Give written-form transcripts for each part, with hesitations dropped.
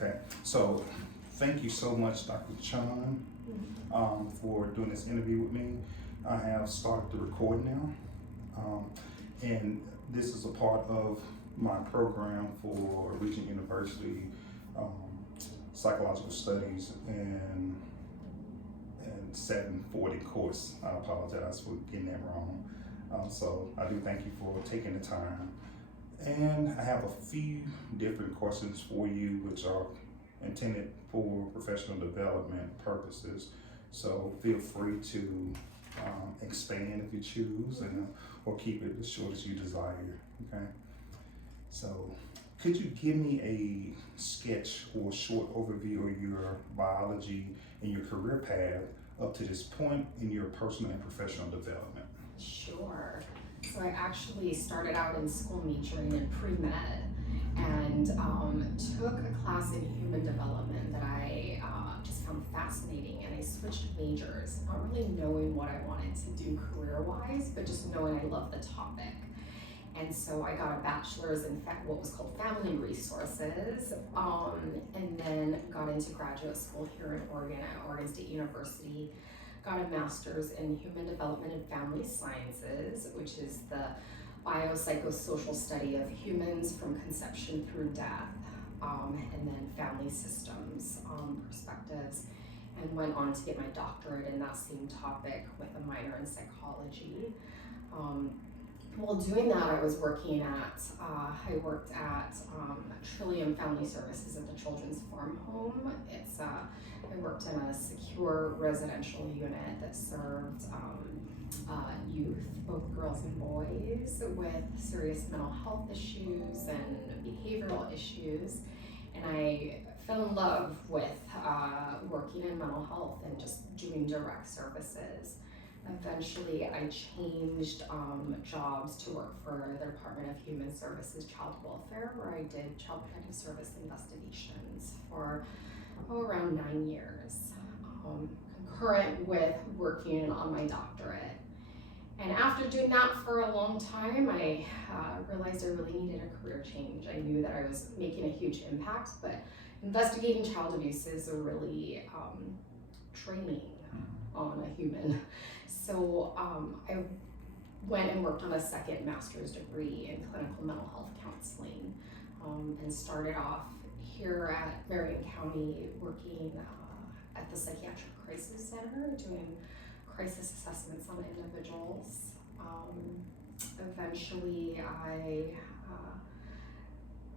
Okay, so thank you so much, Dr. Chun, for doing this interview with me. I have started the recording now, and this is a part of my program for Regent University um, Psychological Studies and 740 course. I apologize for getting that wrong. So I do thank you for taking the time. And I have a few different questions for you, which are intended for professional development purposes. So feel free to expand if you choose, and or keep it as short as you desire. Okay. So, could you give me a sketch or short overview of your biology and your career path up to this point in your personal and professional development? Sure. So I actually started out in school majoring in pre-med and took a class in human development that I just found fascinating, and I switched majors, not really knowing what I wanted to do career-wise, but just knowing I loved the topic. And so I got a bachelor's in what was called family resources, and then got into graduate school here in Oregon at Oregon State University. Got a master's in human development and family sciences, which is the biopsychosocial study of humans from conception through death, and then family systems perspectives, and went on to get my doctorate in that same topic with a minor in psychology. While doing that, I was working at, I worked at Trillium Family Services at the Children's Farm Home. I worked in a secure residential unit that served youth, both girls and boys, with serious mental health issues and behavioral issues. And I fell in love with working in mental health and just doing direct services. Eventually, I changed jobs to work for the Department of Human Services Child Welfare, where I did child protective service investigations for around 9 years, concurrent with working on my doctorate. And after doing that for a long time, I realized I really needed a career change. I knew that I was making a huge impact, but investigating child abuse is a really training on a human. So I went and worked on a second master's degree in clinical mental health counseling, and started off here at Marion County working at the Psychiatric Crisis Center, doing crisis assessments on individuals. Eventually I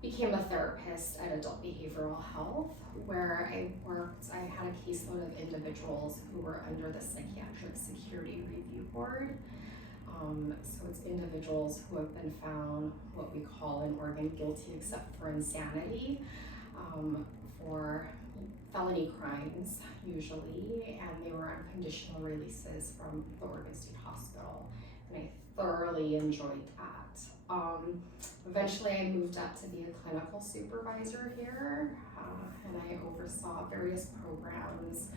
became a therapist at Adult Behavioral Health, where I had a caseload of individuals who were under the Psychiatric Security Review Board. So it's individuals who have been found what we call in Oregon guilty except for insanity, for felony crimes usually, and they were on conditional releases from the Oregon State Hospital, and I thoroughly enjoyed that. Eventually I moved up to be a clinical supervisor here, and I oversaw various programs,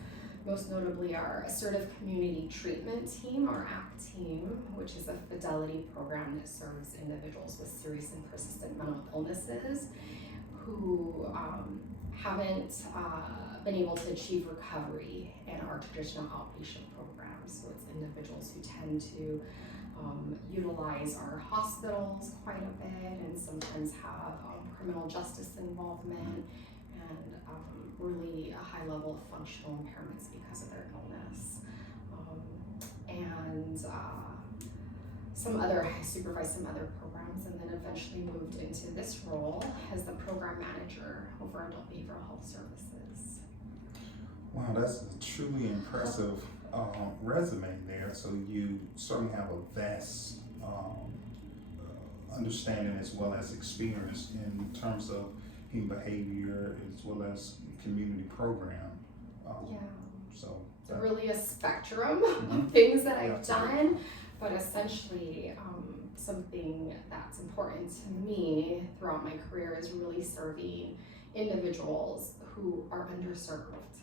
most notably our Assertive Community Treatment Team, or ACT team, which is a fidelity program that serves individuals with serious and persistent mental illnesses who haven't been able to achieve recovery in our traditional outpatient programs. So it's individuals who tend to utilize our hospitals quite a bit, and sometimes have criminal justice involvement, and really a high level of functional impairments because of their illness. I supervised some other programs, and then eventually moved into this role as the program manager over Adult Behavioral Health Services. Wow, that's a truly impressive resume there. So you certainly have a vast understanding as well as experience in terms of human behavior as well as community program. Yeah. So it's really a spectrum of things that I've done, but essentially something that's important to me throughout my career is really serving individuals who are underserved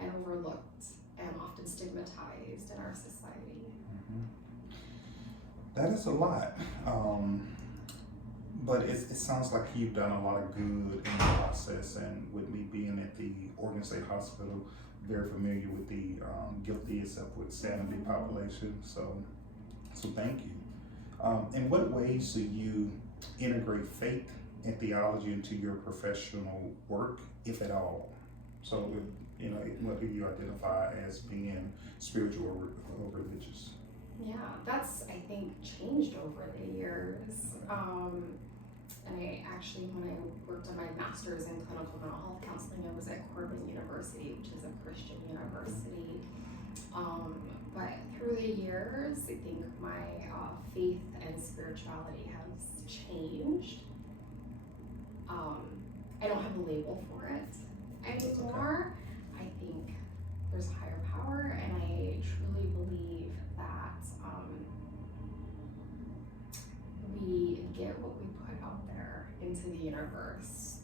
and overlooked and often stigmatized in our society. That is a lot. But it sounds like you've done a lot of good in the process, and with me being at the Oregon State Hospital, very familiar with the guilty except with sanity population. So thank you. In what ways do you integrate faith and theology into your professional work, if at all? So, what do you identify as being spiritual or religious? Yeah, that's, I think, changed over the years. And I actually, when I worked on my master's in clinical mental health counseling, I was at Corbin University, which is a Christian university. But through the years, I think my faith and spirituality has changed. I don't have a label for it anymore. I think there's a higher power, and I truly believe that we get what we put out there into the universe.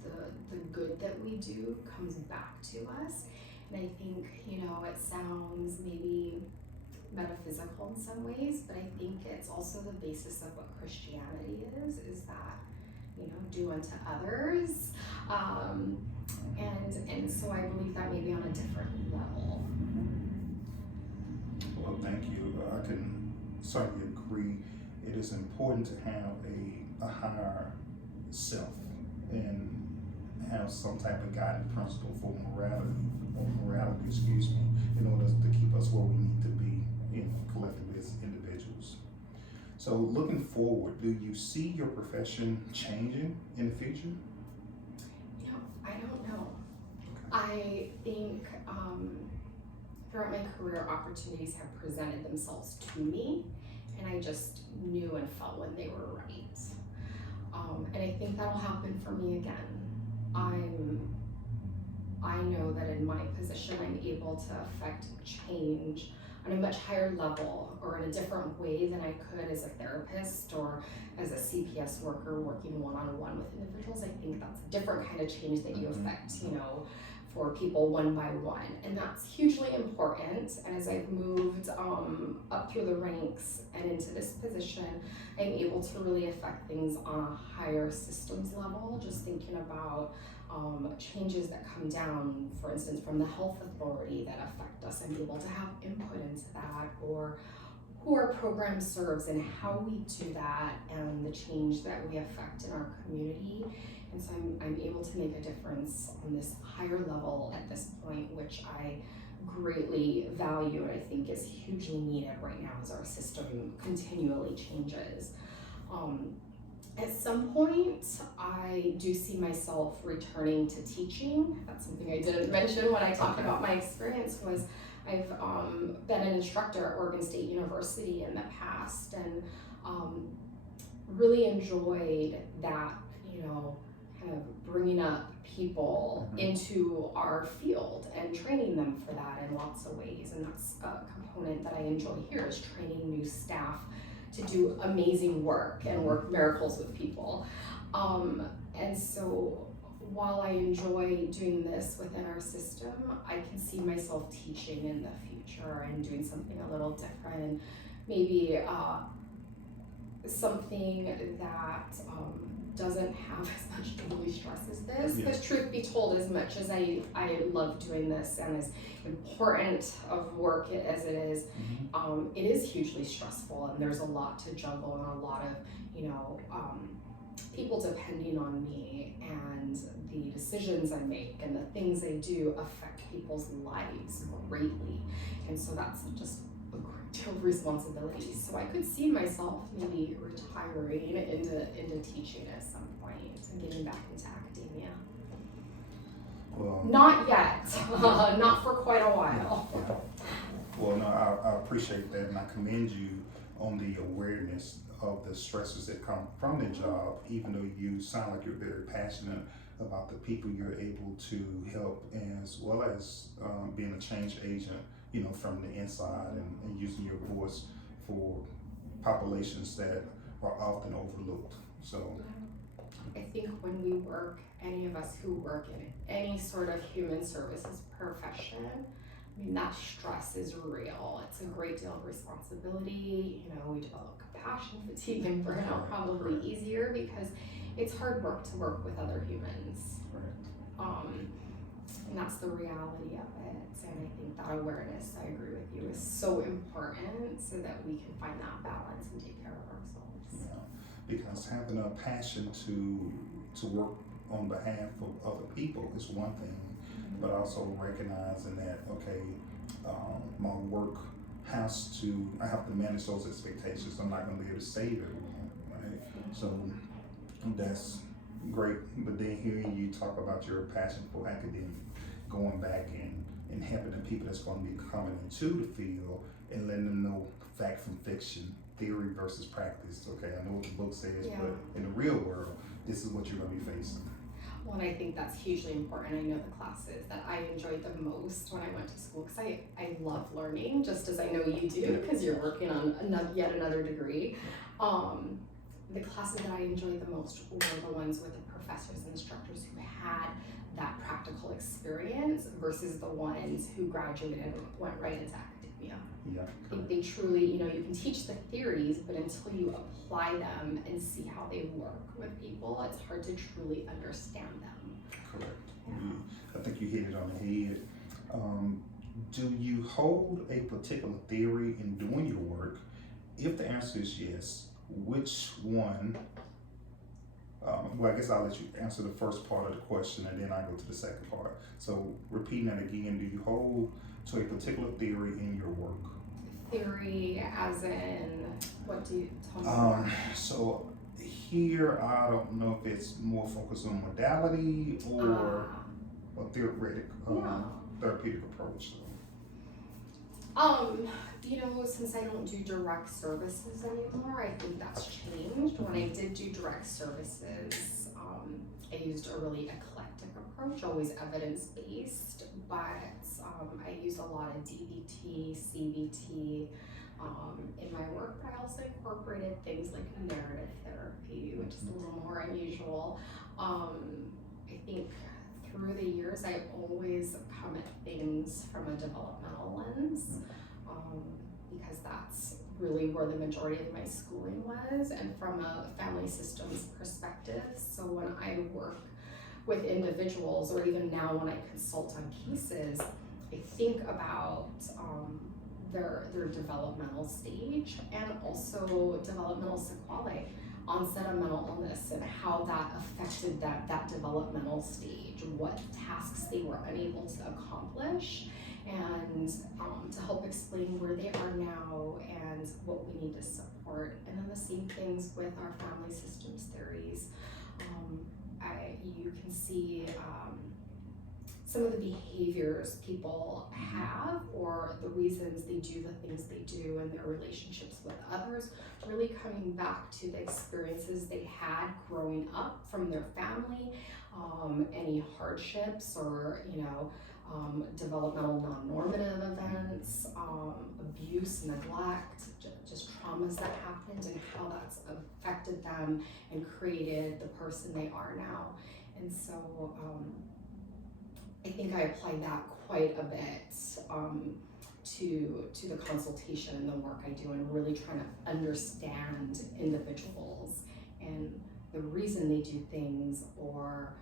The good that we do comes back to us. And I think, it sounds maybe metaphysical in some ways, but I think it's also the basis of what Christianity is that, do unto others. And so I believe that maybe on a different level. Well, thank you. I can certainly agree. It is important to have a higher self and have some type of guiding principle for morality, in order to keep us where we need to be, collectively as individuals. So looking forward, do you see your profession changing in the future? I don't know. I think throughout my career, opportunities have presented themselves to me, and I just knew and felt when they were right. And I think that'll happen for me again. I know that in my position, I'm able to affect change on a much higher level or in a different way than I could as a therapist or as a CPS worker working one-on-one with individuals. I think that's a different kind of change that you affect, for people one by one. And that's hugely important. And as I've moved up through the ranks and into this position, I'm able to really affect things on a higher systems level, just thinking about changes that come down, for instance, from the health authority that affect us and be able to have input into that, or who our program serves and how we do that and the change that we affect in our community. And so I'm able to make a difference on this higher level at this point, which I greatly value and I think is hugely needed right now as our system continually changes. At some point, I do see myself returning to teaching. That's something I didn't mention when I talked about my experience. Was I've been an instructor at Oregon State University in the past, and really enjoyed that, kind of bringing up people into our field and training them for that in lots of ways. And that's a component that I enjoy here, is training new staff to do amazing work and work miracles with people. And so while I enjoy doing this within our system, I can see myself teaching in the future and doing something a little different, and maybe something that doesn't have as much daily stress as this. Because truth be told, as much as I love doing this and as important of work as it is, it is hugely stressful, and there's a lot to juggle and a lot of, people depending on me, and the decisions I make and the things I do affect people's lives greatly. And so that's just a great deal of responsibility. So I could see myself maybe retiring into teaching at some point and getting back into academia. Well, not yet, not for quite a while. Well, no, I appreciate that, and I commend you on the awareness of the stresses that come from the job, even though you sound like you're very passionate about the people you're able to help, as well as being a change agent, from the inside, and using your voice for populations that are often overlooked. So I think when we work, any of us who work in any sort of human services profession, that stress is real. It's a great deal of responsibility. We develop compassion fatigue and burnout probably easier because it's hard work to work with other humans. Right. And that's the reality of it. And I think that awareness, I agree with you, is so important so that we can find that balance and take care of ourselves. Yeah, because having a passion to work on behalf of other people is one thing, but also recognizing that, okay, my work I have to manage those expectations. I'm not going to be able to save everyone, right? So that's great. But then hearing you talk about your passion for academia, going back and helping the people that's going to be coming into the field and letting them know fact from fiction, theory versus practice. Okay, I know what the book says, Yeah. but in the real world, this is what you're going to be facing. Well, and I think that's hugely important. I know the classes that I enjoyed the most when I went to school, because I love learning, just as I know you do, because you're working on yet another degree. The classes that I enjoyed the most were the ones with the professors and instructors who had that practical experience versus the ones who graduated and went right into academia. Yeah, I think they truly, you can teach the theories, but until you apply them and see how they work with people, it's hard to truly understand them. correct. I think you hit it on the head. Do you hold a particular theory in doing your work? If the answer is yes, which one? Well, I guess I'll let you answer the first part of the question and then I go to the second part. So repeating that again, do you hold to a particular theory in your work? Theory as in, what do you tell me more? So here, I don't know if it's more focused on modality or a therapeutic approach. Since I don't do direct services anymore, I think that's changed. When I did do direct services, I used a really eclectic approach, always evidence-based, but I used a lot of DBT, CBT in my work, but I also incorporated things like narrative therapy, which is a little more unusual. I think through the years, I've always come at things from a developmental lens, because that's really where the majority of my schooling was, and from a family systems perspective. So when I work with individuals, or even now when I consult on cases, I think about their developmental stage and also developmental sequelae, onset of mental illness, and how that affected that developmental stage, what tasks they were unable to accomplish, and to help explain where they are now and what we need to support. And then the same things with our family systems theories. You can see some of the behaviors people have, or the reasons they do the things they do, and their relationships with others, really coming back to the experiences they had growing up from their family, any hardships or developmental non-normative events, abuse, neglect, just traumas that happened, and how that's affected them and created the person they are now. And so I think I apply that quite a bit to the consultation and the work I do, and really trying to understand individuals and the reason they do things, or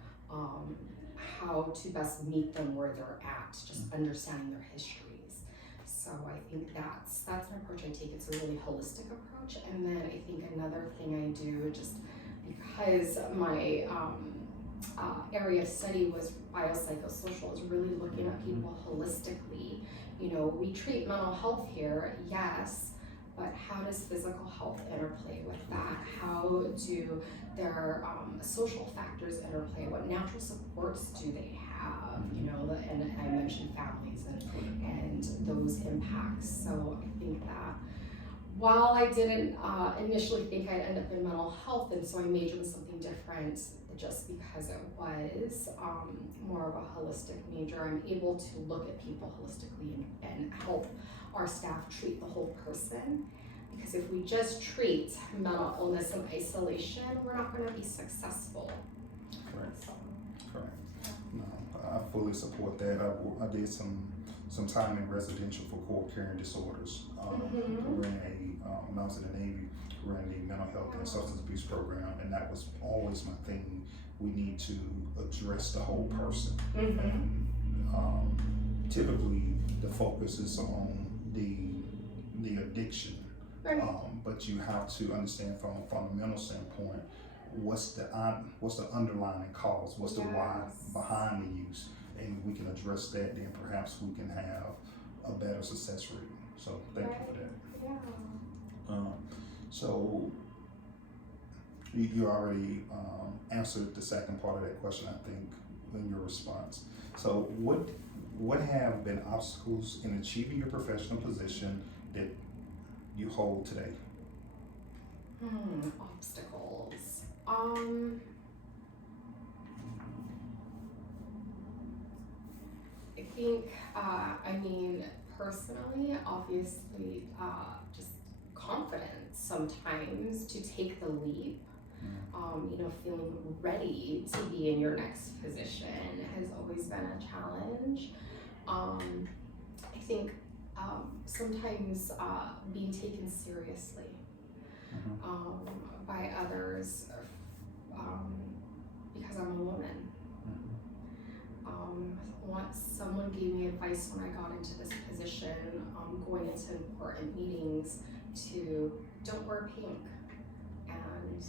how to best meet them where they're at, just understanding their histories. So I think that's an approach I take. It's a really holistic approach. And then I think another thing I do, just because my area of study was biopsychosocial, is really looking at people holistically. We treat mental health here, yes, but how does physical health interplay with that? How do their social factors interplay? What natural supports do they have? And I mentioned families and those impacts. So I think that while I didn't initially think I'd end up in mental health, and so I majored in something different just because it was more of a holistic major, I'm able to look at people holistically and help our staff treat the whole person. Because if we just treat mental illness in isolation, we're not going to be successful. Correct. So, Correct. No, I fully support that. I did some some time in residential for co-occurring disorders. When I was in the Navy, ran the mental health and substance abuse program, and that was always my thing. We need to address the whole person. And, typically, the focus is on the addiction, Right. but you have to understand from a fundamental standpoint what's the underlying cause, what's the why Yes. behind behind the use, and we can address that. Then perhaps we can have a better success rate. So thank you for that. Yeah. So you already answered the second part of that question, I think, in your response. So what have been obstacles in achieving your professional position that you hold today? Obstacles. I think, personally, obviously, just confidence sometimes to take the leap. Feeling ready to be in your next position has always been a challenge. I think sometimes being taken seriously by others because I'm a woman. Once someone gave me advice when I got into this position, going into important meetings, to don't wear pink and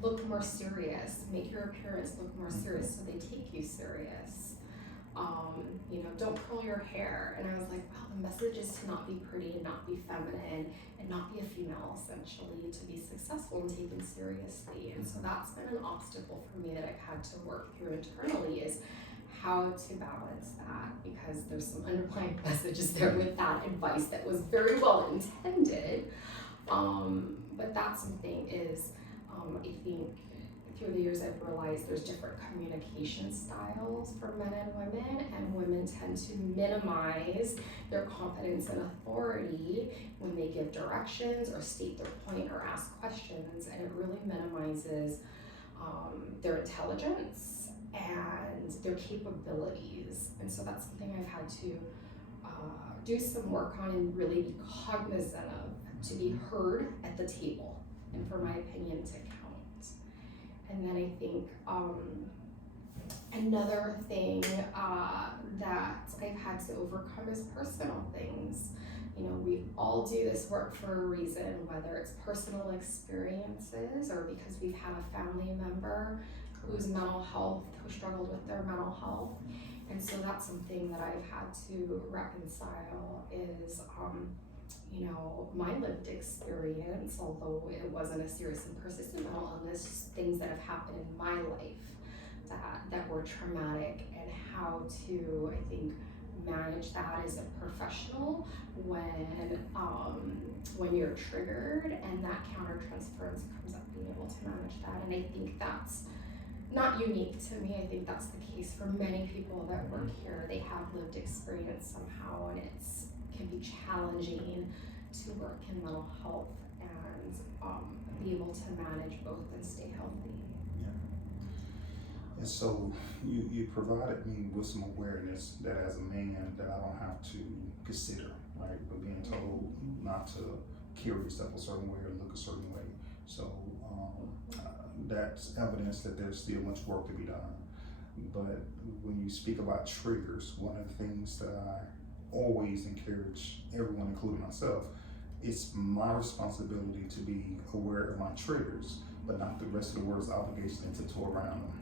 look more serious, make your appearance look more serious so they take you serious. Don't curl your hair. And I was like, wow, the message is to not be pretty and not be feminine and not be a female, essentially, to be successful and taken seriously. And so that's been an obstacle for me that I've had to work through internally, is how to balance that, because there's some underlying messages there with that advice that was very well intended. But that's something is, I think through the years I've realized there's different communication styles for men and women tend to minimize their confidence and authority when they give directions or state their point or ask questions, and it really minimizes their intelligence and their capabilities. And so that's something I've had to do some work on and really be cognizant of, to be heard at the table and for my opinion to count. And then I think another thing that I've had to overcome is personal things. We all do this work for a reason, whether it's personal experiences or because we've had a family member who struggled with their mental health. And so that's something that I've had to reconcile is, my lived experience, although it wasn't a serious and persistent mental illness, things that have happened in my life that were traumatic, and how to, I think, manage that as a professional when you're triggered and that countertransference comes up, being able to manage that. And I think that's not unique to me. I think that's the case for many people that work here. They have lived experience somehow, and it's can be challenging to work in mental health and be able to manage both and stay healthy. And so you provided me with some awareness that as a man that I don't have to consider, right? But being told not to carry yourself a certain way or look a certain way. So that's evidence that there's still much work to be done. But when you speak about triggers, one of the things that I always encourage everyone, including myself, it's my responsibility to be aware of my triggers, but not the rest of the world's obligation and tiptoe around them.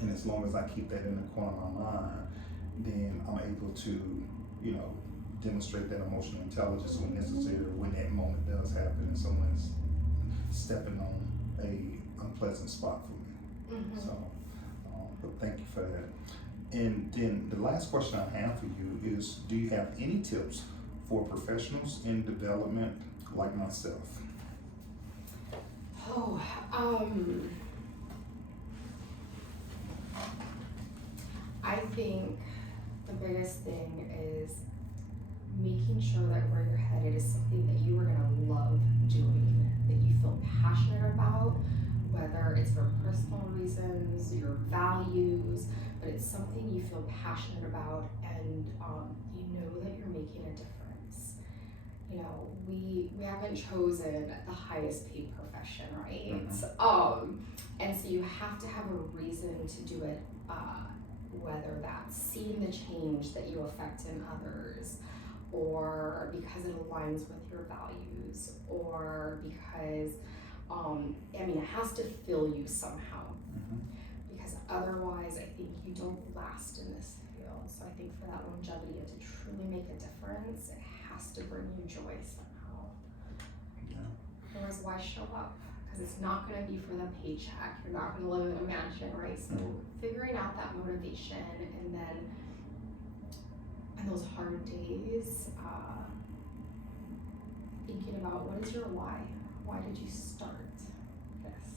And as long as I keep that in the corner of my mind, then I'm able to, demonstrate that emotional intelligence when necessary, when that moment does happen and someone's stepping on a unpleasant spot for me. Mm-hmm. So, but thank you for that. And then the last question I have for you is, do you have any tips for professionals in development like myself? I think the biggest thing is making sure that where you're headed is something that you are going to love doing, that you feel passionate about, whether it's for personal reasons, your values, but it's something you feel passionate about, and you know that you're making a difference. You know, we haven't chosen the highest paid profession, right? And so you have to have a reason to do it, whether that's seeing the change that you affect in others, or because it aligns with your values, or because it has to fill you somehow. Because otherwise, I think you don't last in this field. So I think for that longevity and to truly make a difference, it has to bring you joy somehow. Otherwise, why show up? Because it's not going to be for the paycheck. You're not going to live in a mansion, right? So figuring out that motivation, and then in those hard days, thinking about what is your why? Why did you start this?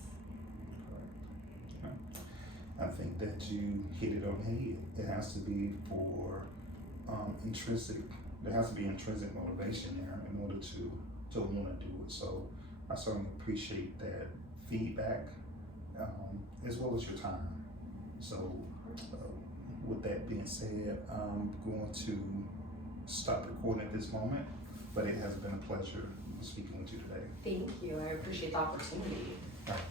I think that you hit it on the head. It has to be for intrinsic. There has to be intrinsic motivation there in order to want to do it. So I certainly appreciate that feedback, as well as your time. So with that being said, I'm going to stop recording at this moment, but it has been a pleasure speaking with you today. Thank you. I appreciate the opportunity. All right.